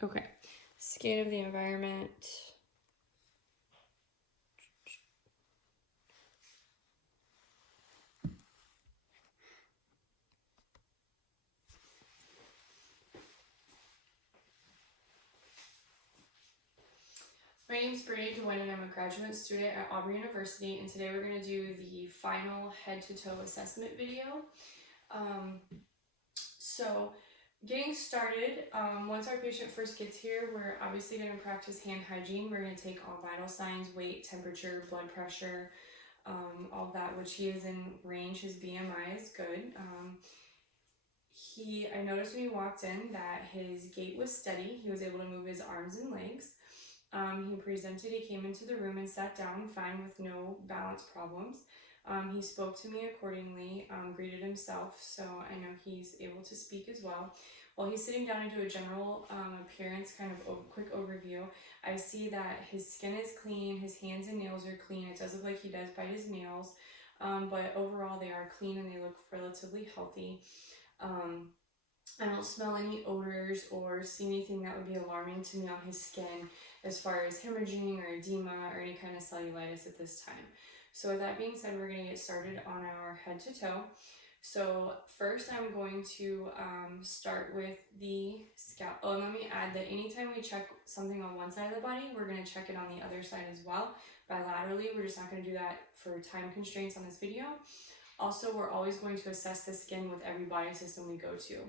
Okay. Scan of the environment. My name is Brittany DeWin and I'm a graduate student at Auburn University, and today we're going to do the final head-to-toe assessment video. So getting started, once our patient first gets here, we're obviously going to practice hand hygiene. We're going to take all vital signs, weight, temperature, blood pressure, all that, which he is in range. His BMI is good. I noticed when he walked in that his gait was steady. He was able to move his arms and legs. He came into the room and sat down fine with no balance problems. He spoke to me accordingly, greeted himself, so I know he's able to speak as well. While he's sitting down to do a general appearance kind of quick overview, I see that his skin is clean, his hands and nails are clean. It does look like he does bite his nails, but overall they are clean and they look relatively healthy. I don't smell any odors or see anything that would be alarming to me on his skin as far as hemorrhaging or edema or any kind of cellulitis at this time. So with that being said, we're going to get started on our head to toe. So first I'm going to start with the scalp. Oh, and let me add that anytime we check something on one side of the body, we're going to check it on the other side as well. Bilaterally, we're just not going to do that for time constraints on this video. Also, we're always going to assess the skin with every body system we go to.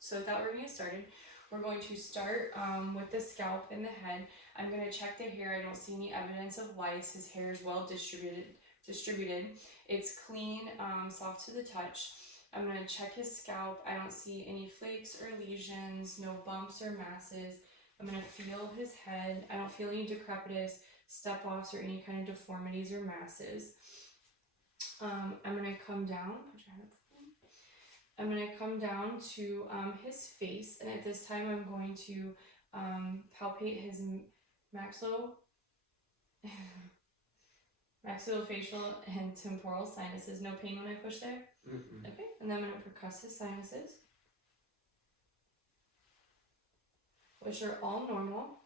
So with that, we're going to get started. We're going to start with the scalp and the head. I'm going to check the hair. I don't see any evidence of lice. His hair is well distributed. It's clean, soft to the touch. I'm going to check his scalp. I don't see any flakes or lesions, no bumps or masses. I'm going to feel his head. I don't feel any decrepitous, step-offs, or any kind of deformities or masses. I'm going to come down, I'm going to come down to his face, and at this time I'm going to palpate his maxillofacial and temporal sinuses. No pain when I push there? Mm-mm. Okay, and then I'm going to percuss his sinuses, which are all normal.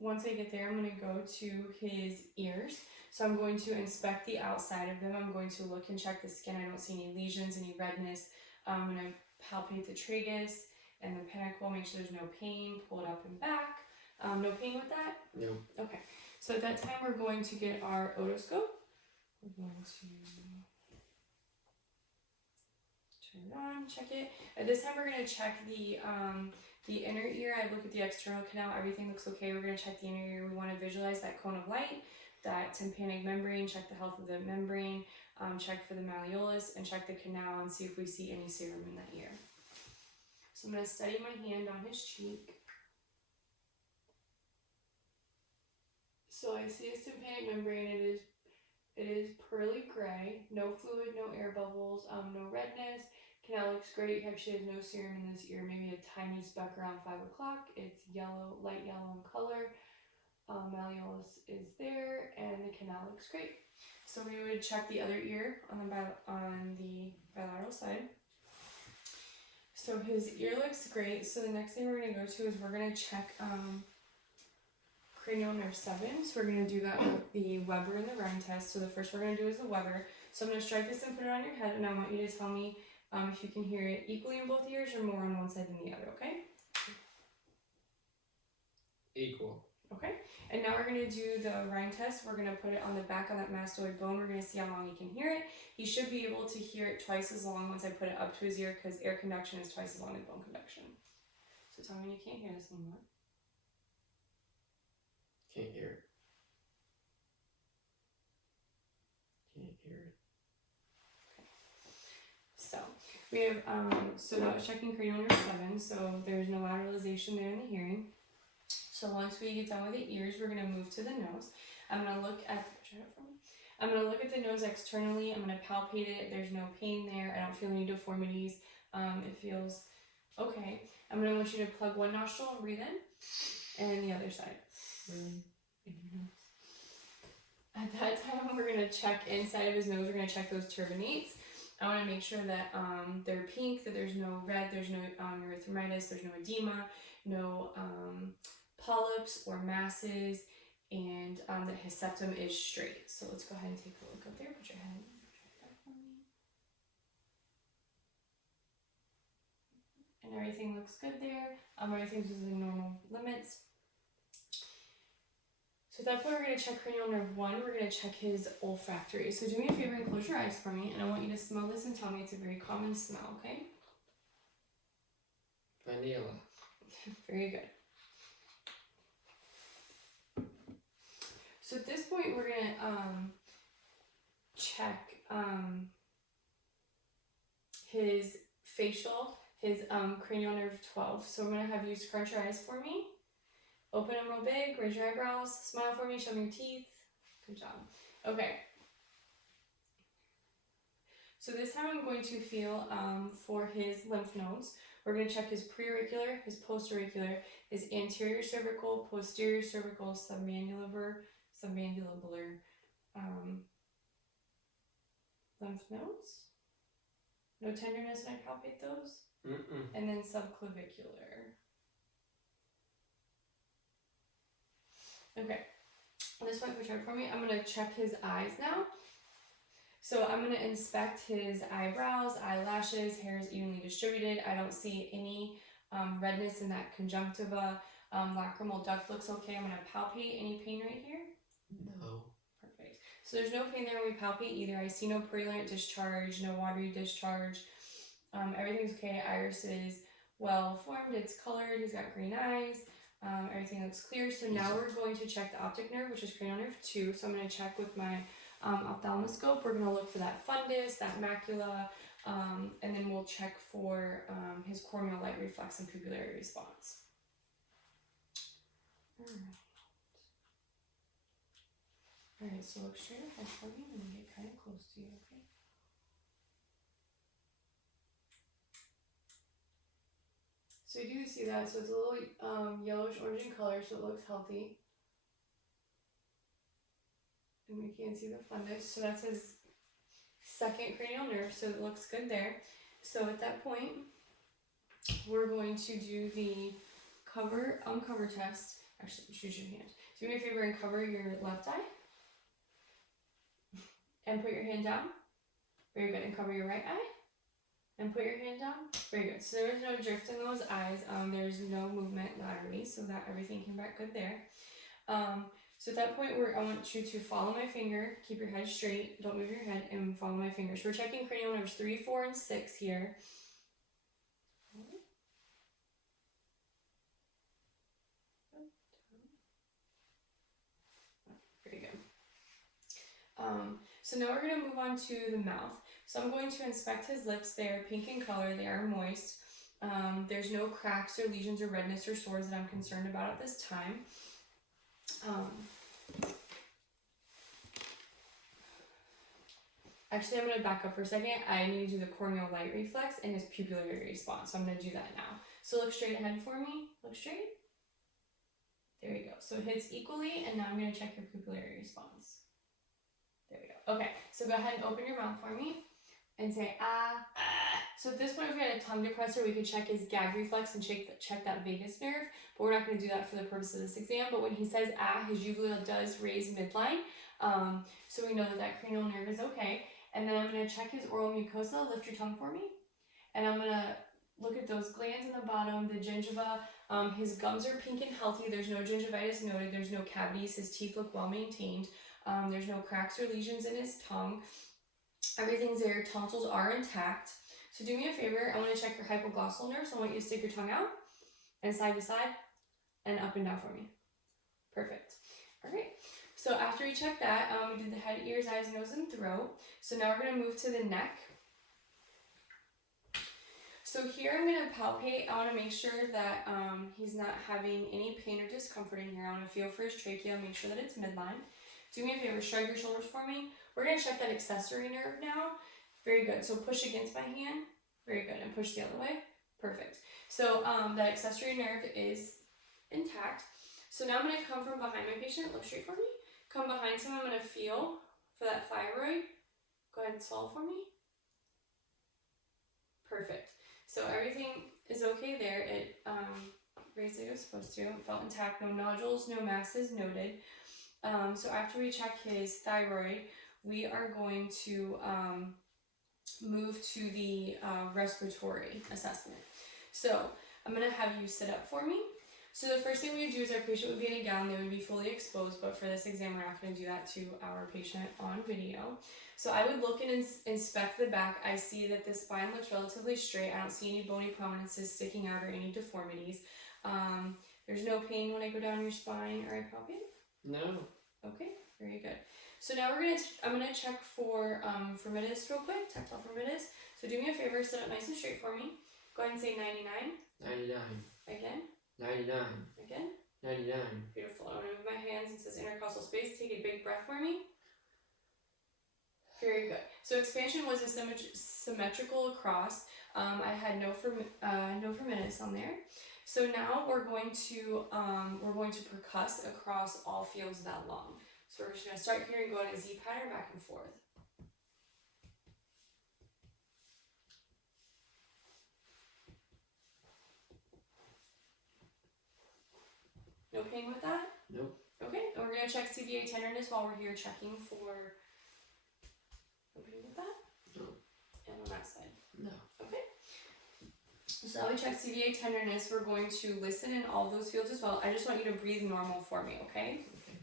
Once I get there, I'm going to go to his ears. So I'm going to inspect the outside of them. I'm going to look and check the skin. I don't see any lesions, any redness. I'm going to palpate the tragus and the pedicle, make sure there's no pain, pull it up and back. No pain with that? No. Okay. So at that time, we're going to get our otoscope. We're going to turn it on, check it. At this time, we're going to check the inner ear. I look at the external canal. Everything looks okay. We're going to check the inner ear. We want to visualize that cone of light, that tympanic membrane, check the health of the membrane, check for the malleolus, and check the canal and see if we see any serum in that ear. So I'm going to steady my hand on his cheek. So I see his tympanic membrane. It is pearly gray, no fluid, no air bubbles, no redness. Canal looks great. Actually has no serum in this ear, maybe a tiny speck around 5 o'clock. It's yellow, light yellow in color. Malleolus is there, and the canal looks great. So we would check the other ear on the bilateral side. So his ear looks great. So the next thing we're going to go to is we're going to check cranial nerve 7. So we're going to do that with the Weber and the Rhine test. So the first we're going to do is the Weber. So I'm going to strike this and put it on your head, and I want you to tell me if you can hear it equally in both ears or more on one side than the other, okay? Equal. Okay, and now we're going to do the Rhine test. We're going to put it on the back of that mastoid bone. We're going to see how long he can hear it. He should be able to hear it twice as long once I put it up to his ear, because air conduction is twice as long as bone conduction. So tell me when you can't hear this anymore. Can't hear it. Can't hear it. Okay. So we have so that was checking cranial nerve 7. So there's no lateralization there in the hearing. So once we get done with the ears, we're going to move to the nose. I'm going to look at the nose externally. I'm going to palpate it. There's no pain there. I don't feel any deformities. It feels okay. I'm going to want you to plug one nostril and breathe in, and the other side. At that time, we're going to check inside of his nose. We're going to check those turbinates. I want to make sure that they're pink, that there's no red, there's no erythemitis, there's no edema, no polyps or masses, and that his septum is straight. So let's go ahead and take a look up there. Put your head back for me. And everything looks good there. Everything's within normal limits. So at that point, we're going to check cranial nerve 1. We're going to check his olfactory. So do me a favor and close your eyes for me, and I want you to smell this and tell me it's a very common smell, okay? Vanilla. Very good. So at this point, we're going to check his facial, his cranial nerve 12. So I'm going to have you scrunch your eyes for me. Open them real big, raise your eyebrows, smile for me, show me your teeth. Good job. Okay. So this time I'm going to feel for his lymph nodes. We're going to check his preauricular, his postauricular, his anterior cervical, posterior cervical, submandibular lymph nodes. No tenderness when I palpate those. And then subclavicular. Okay, at this point, put your head for me. I'm going to check his eyes now. So I'm going to inspect his eyebrows, eyelashes, hair is evenly distributed. I don't see any redness in that conjunctiva. Lacrimal duct looks okay. I'm going to palpate. Any pain right here? No. Perfect. So there's no pain there when we palpate either. I see no purulent discharge, no watery discharge. Everything's okay. Iris is well formed. It's colored. He's got green eyes. Everything looks clear. So now we're going to check the optic nerve, which is cranial nerve 2. So I'm going to check with my ophthalmoscope. We're going to look for that fundus, that macula, and then we'll check for his corneal light reflex and pupillary response. Alright, so look straight ahead for me. I'm going to get kind of close to you, okay? So you do see that, so it's a little yellowish orange in color, so it looks healthy. And we can see the fundus, so that's his second cranial nerve, so it looks good there. So at that point, we're going to do the uncover test. Actually, choose your hand. Do me a favor and cover your left eye. And put your hand down. Very good. And cover your right eye. And put your hand down. Very good. So there's no drift in those eyes. There's no movement laterally, so that everything came back good there. So at that point, I want you to follow my finger. Keep your head straight. Don't move your head, and follow my fingers. We're checking cranial nerves 3, 4, and 6 here. Very good. So now we're going to move on to the mouth. So I'm going to inspect his lips. They are pink in color. They are moist. There's no cracks or lesions or redness or sores that I'm concerned about at this time. Actually, I'm going to back up for a second. I need to do the corneal light reflex and his pupillary response. So I'm going to do that now. So look straight ahead for me. Look straight. There we go. So it hits equally, and now I'm going to check your pupillary response. There we go. Okay, so go ahead and open your mouth for me and say, ah, ah. So at this point, if we had a tongue depressor, we could check his gag reflex and check that vagus nerve, but we're not going to do that for the purpose of this exam. But when he says ah, his uvula does raise midline, so we know that cranial nerve is okay. And then I'm going to check his oral mucosa. Lift your tongue for me. And I'm going to look at those glands in the bottom, the gingiva. His gums are pink and healthy. There's no gingivitis noted. There's no cavities. His teeth look well maintained. There's no cracks or lesions in his tongue. Everything's there. Tonsils are intact. So do me a favor. I want to check your hypoglossal nerve. So I want you to stick your tongue out and side to side and up and down for me. Perfect. All right. So after we check that, we did the head, ears, eyes, nose, and throat. So now we're going to move to the neck. So here I'm going to palpate. I want to make sure that he's not having any pain or discomfort in here. I want to feel for his trachea, make sure that it's midline. Do me a favor, shrug your shoulders for me. We're going to check that accessory nerve now. Very good. So push against my hand. Very good. And push the other way. Perfect. So that accessory nerve is intact. So now I'm going to come from behind my patient. Look straight for me. Come behind him. I'm going to feel for that thyroid. Go ahead and swallow for me. Perfect. So everything is okay there. It raised like it was supposed to. It felt intact. No nodules, no masses noted. So after we check his thyroid, we are going to move to the respiratory assessment. So I'm going to have you sit up for me. So the first thing we would do is our patient would be in a gown. They would be fully exposed, but for this exam, we're not going to do that to our patient on video. So I would look and inspect the back. I see that the spine looks relatively straight. I don't see any bony prominences sticking out or any deformities. There's no pain when I go down your spine or I palpate? No. Okay, very good. So now I'm gonna check for firmicutes real quick, tactile firmicutes. So do me a favor, sit up nice and straight for me. Go ahead and say 99. 99. Again. 99. Again. 99. Beautiful. I'm gonna move my hands into this intercostal space. Take a big breath for me. Very good. So expansion was a symmetrical across. I had no firmicutes on there. So now we're going to percuss across all fields that lung. So we're just going to start here and go in a Z pattern back and forth. No pain with that? Nope. Okay, and we're going to check CVA tenderness while we're here checking for... No pain with that? No. And on that side? No. Okay. So now we check CVA tenderness. We're going to listen in all those fields as well. I just want you to breathe normal for me, okay? Okay.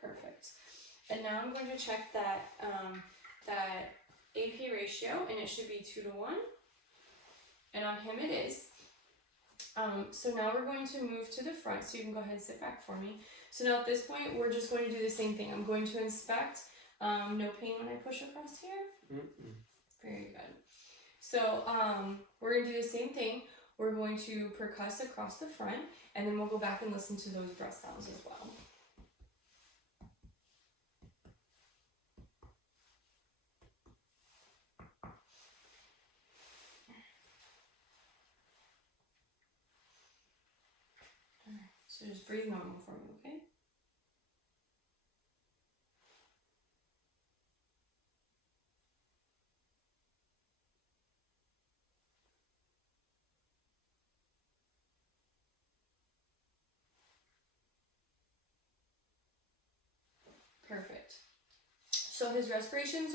Perfect. And now I'm going to check that that AP ratio, and it should be 2 to 1. And on him it is. So now we're going to move to the front, so you can go ahead and sit back for me. So now at this point, we're just going to do the same thing. I'm going to inspect. No pain when I push across here. Mm-mm. Very good. So we're going to do the same thing. We're going to percuss across the front, and then we'll go back and listen to those breath sounds as well. So just breathe normal for me, okay? Perfect. So his respirations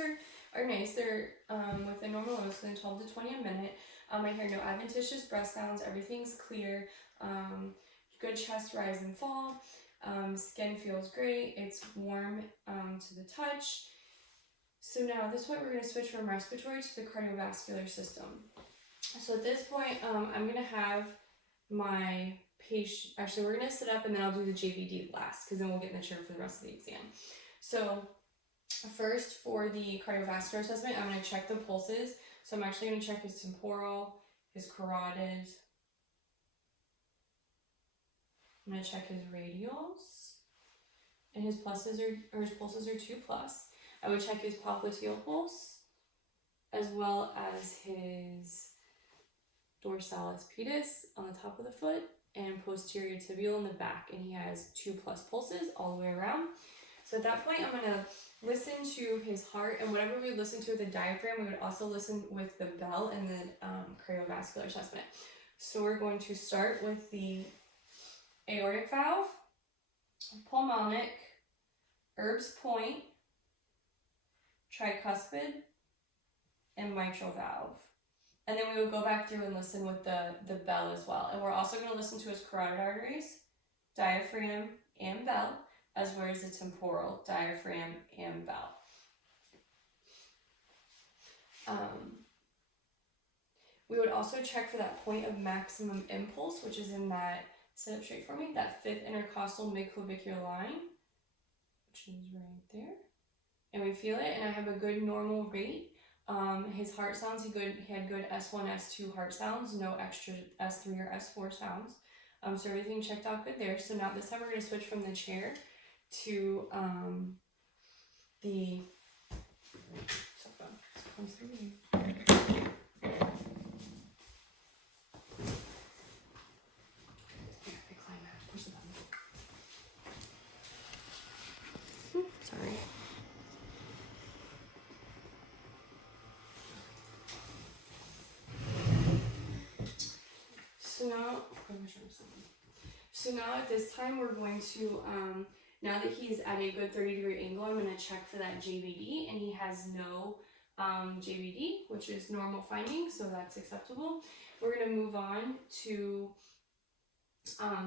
are nice. They're with a normal within 12 to 20 a minute. I hear no adventitious breath sounds. Everything's clear. Good chest rise and fall. Skin feels great. It's warm to the touch. So now at this point we're going to switch from respiratory to the cardiovascular system. So at this point I'm going to have my patient, actually we're going to sit up and then I'll do the JVD last because then we'll get in the chair for the rest of the exam. So first for the cardiovascular assessment, I'm going to check the pulses. So I'm actually going to check his temporal, his carotid. I'm going to check his radials, and his pulses are 2+. I would check his popliteal pulse, as well as his dorsalis pedis on the top of the foot, and posterior tibial in the back, and he has 2+ pulses all the way around. So at that point, I'm going to listen to his heart, and whatever we listen to with the diaphragm, we would also listen with the bell and the cardiovascular assessment. So we're going to start with the aortic valve, pulmonic, Erb's point, tricuspid, and mitral valve. And then we will go back through and listen with the bell as well. And we're also going to listen to his carotid arteries, diaphragm, and bell, as well as the temporal, diaphragm, and bell. We would also check for that point of maximum impulse, which is in that, sit up straight for me, that 5th intercostal midclavicular line, which is right there. And we feel it, and I have a good normal rate. His heart sounds, he had good S1, S2 heart sounds, no extra S3 or S4 sounds. So everything checked out good there. So now this time we're going to switch from the chair to the So now at this time, we're going to, now that he's at a good 30-degree angle, I'm going to check for that JVD, and he has no JVD, which is normal finding, so that's acceptable. We're going to move on to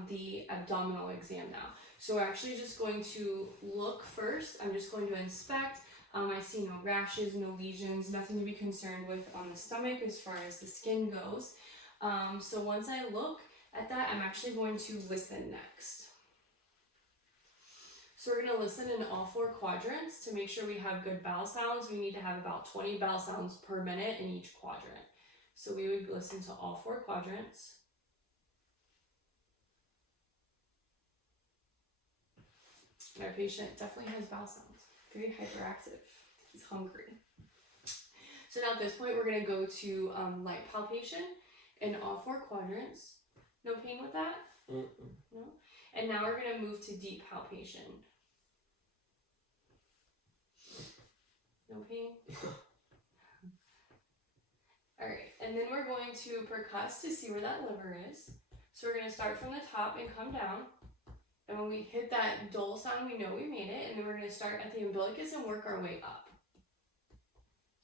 the abdominal exam now. So we're actually just going to look first. I'm just going to inspect. I see no rashes, no lesions, nothing to be concerned with on the stomach as far as the skin goes. So once I look at that, I'm actually going to listen next. So we're going to listen in all 4 quadrants to make sure we have good bowel sounds. We need to have about 20 bowel sounds per minute in each quadrant. So we would listen to all 4 quadrants. Our patient definitely has bowel sounds. Very hyperactive. He's hungry. So now at this point, we're going to go to light palpation in all 4 quadrants. No pain with that? No? And now we're going to move to deep palpation. No pain? Alright, and then we're going to percuss to see where that liver is. So we're going to start from the top and come down. And when we hit that dull sound, we know we made it. And then we're going to start at the umbilicus and work our way up.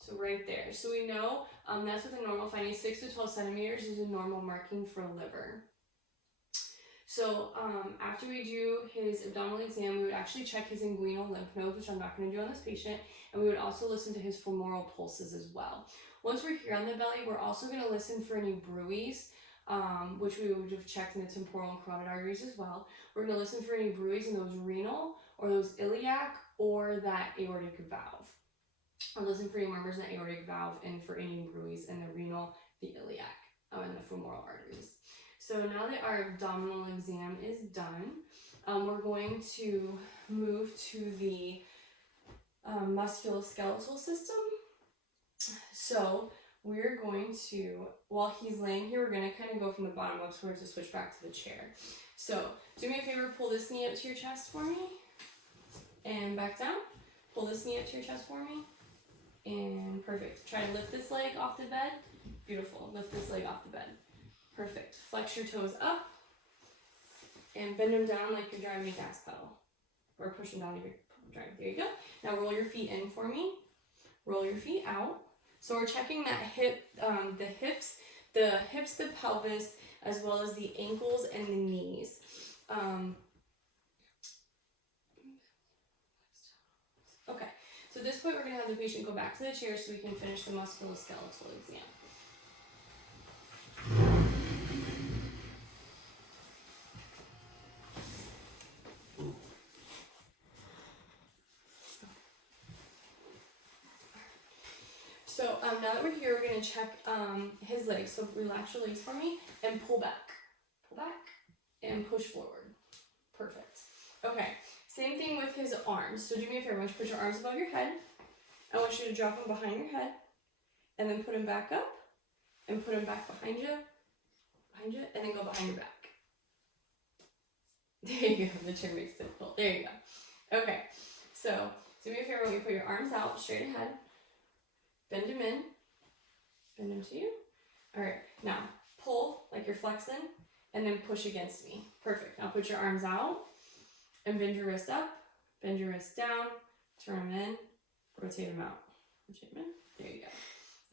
So right there. So we know that's with a normal finding. 6 to 12 centimeters is a normal marking for a liver. So after we do his abdominal exam, we would actually check his inguinal lymph nodes, which I'm not going to do on this patient. And we would also listen to his femoral pulses as well. Once we're here on the belly, we're also going to listen for any bruits, which we would have checked in the temporal and carotid arteries as well. We're going to listen for any bruits in those renal or those iliac or that aortic valve. Or listen for any murmurs in the aortic valve and for any bruits in the renal, the iliac, and the femoral arteries. So now that our abdominal exam is done, we're going to move to the musculoskeletal system. So we're going to, while he's laying here, we're going to kind of go from the bottom up towards to switch back to the chair. So do me a favor, pull this knee up to your chest for me, and back down. Pull this knee up to your chest for me, and perfect. Try to lift this leg off the bed. Beautiful. Lift this leg off the bed. Perfect. Flex your toes up and bend them down like you're driving a gas pedal. Or push them down like you're driving. There you go. Now roll your feet in for me. Roll your feet out. So we're checking that hip, the hips, the pelvis, as well as the ankles and the knees. Okay. So at this point, we're going to have the patient go back to the chair so we can finish the musculoskeletal exam. So now that we're here, we're going to check his legs. So relax your legs for me and pull back. Pull back and push forward. Perfect. Okay. Same thing with his arms. So do me a favor. I want you to put your arms above your head. I want you to drop them behind your head. And then put them back up. And put them back behind you. And then go behind your back. There you go. The chair makes it difficult. There you go. Okay. So do me a favor. When you put your arms out straight ahead. Bend them in. Bend them to you. Alright, now pull like you're flexing and then push against me. Perfect. Now put your arms out and bend your wrist up. Bend your wrist down. Turn them in. Rotate them out. Rotate them in. There you go.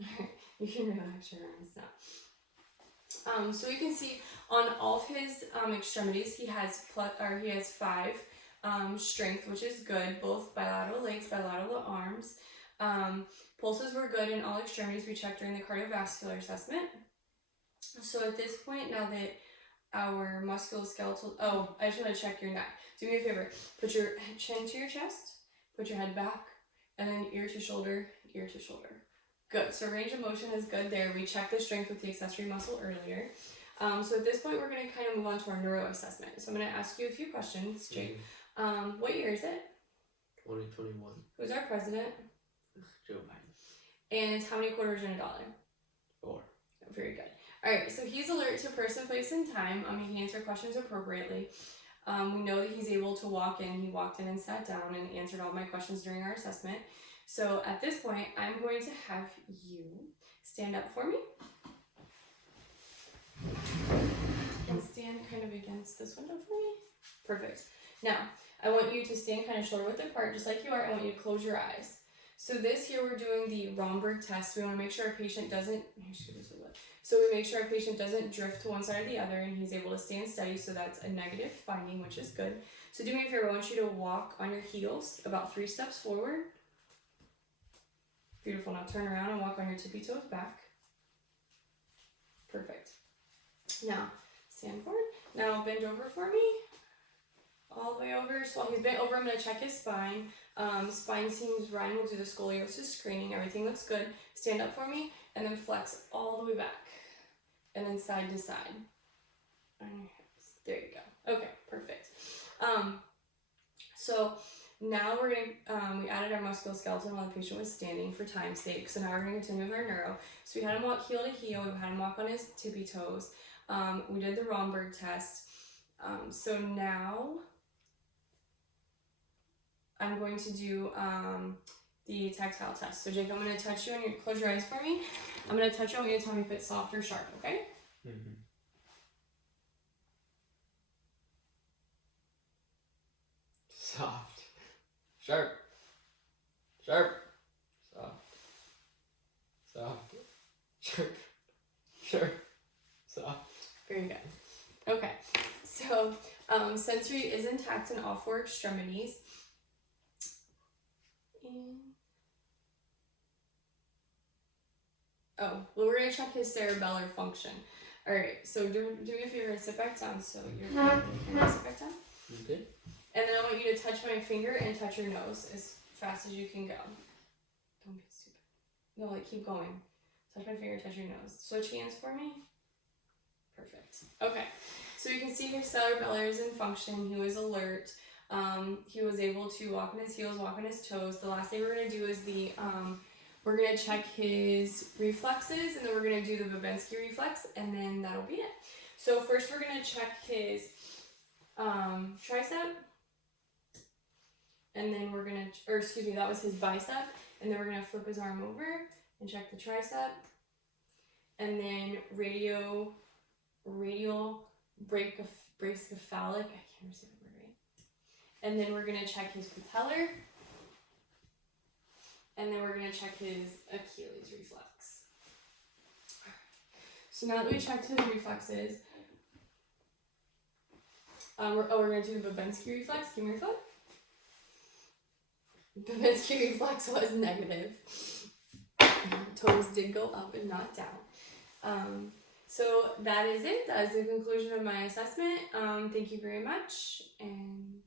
Alright, you can relax your arms now. So you can see on all of his extremities, he has 5 strength, which is good. Both bilateral legs, bilateral arms. Pulses were good in all extremities. We checked during the cardiovascular assessment. So at this point, now that our musculoskeletal, I just want to check your neck. Do me a favor. Put your chin to your chest. Put your head back. And then ear to shoulder, ear to shoulder. Good. So range of motion is good there. We checked the strength with the accessory muscle earlier. So at this point, we're going to kind of move on to our neuro assessment. So I'm going to ask you a few questions, Jake. What year is it? 2021. Who's our president? Joe Biden. And how many quarters in a dollar? 4. Very good. All right, so he's alert to person, place, and time. He can answer questions appropriately. We know that he's able to walk in. He walked in and sat down and answered all my questions during our assessment. So at this point, I'm going to have you stand up for me. And stand kind of against this window for me. Perfect. Now, I want you to stand kind of shoulder width apart, just like you are. I want you to close your eyes. So this here, we're doing the Romberg test. We want to make sure our patient doesn't, so we make sure our patient doesn't drift to one side or the other, and he's able to stand steady, so that's a negative finding, which is good. So do me a favor, I want you to walk on your heels about 3 steps forward. Beautiful. Now turn around and walk on your tippy toes back. Perfect. Now, stand forward. Now bend over for me. All the way over. So while he's bent over, I'm going to check his spine. Spine seems right. We'll do the scoliosis screening. Everything looks good. Stand up for me and then flex all the way back. And then side to side. On your hips. There you go. Okay, perfect. So now we're going to, we added our musculoskeletal while the patient was standing for time's sake. So now we're going to continue with our neuro. So we had him walk heel to heel. We had him walk on his tippy toes. We did the Romberg test. So now I'm going to do the tactile test. So Jake, I'm going to touch you and you close your eyes for me. I'm going to touch you. I want you to tell me if it's soft or sharp, okay? Mm-hmm. Soft. Sharp. Sharp. Soft. Soft. Sharp. Sharp. Soft. Very good. Okay. So sensory is intact in all 4 extremities. Oh, well, we're going to check his cerebellar function. All right, so do me a favor and sit back down. So you're going to sit back down. Okay. And then I want you to touch my finger and touch your nose as fast as you can go. Don't be stupid. No, like keep going. Touch my finger, touch your nose. Switch hands for me. Perfect. Okay, so you can see his cerebellar is in function. He was alert. He was able to walk on his heels, walk on his toes. The last thing we're going to do is we're going to check his reflexes, and then we're going to do the Babinski reflex, and then that'll be it. So first we're going to check his tricep, and then we're going to, or excuse me, that was his bicep, and then we're going to flip his arm over and check the tricep, and then radial brachycephalic, I can't say the word right, and then we're going to check his patellar, and then we're going to check his Achilles reflex. So now that we checked his reflexes, we're going to do the Babinski reflex. Give me your foot. Babinski reflex was negative. Toes did go up and not down. So that is it. That is the conclusion of my assessment. Thank you very much. And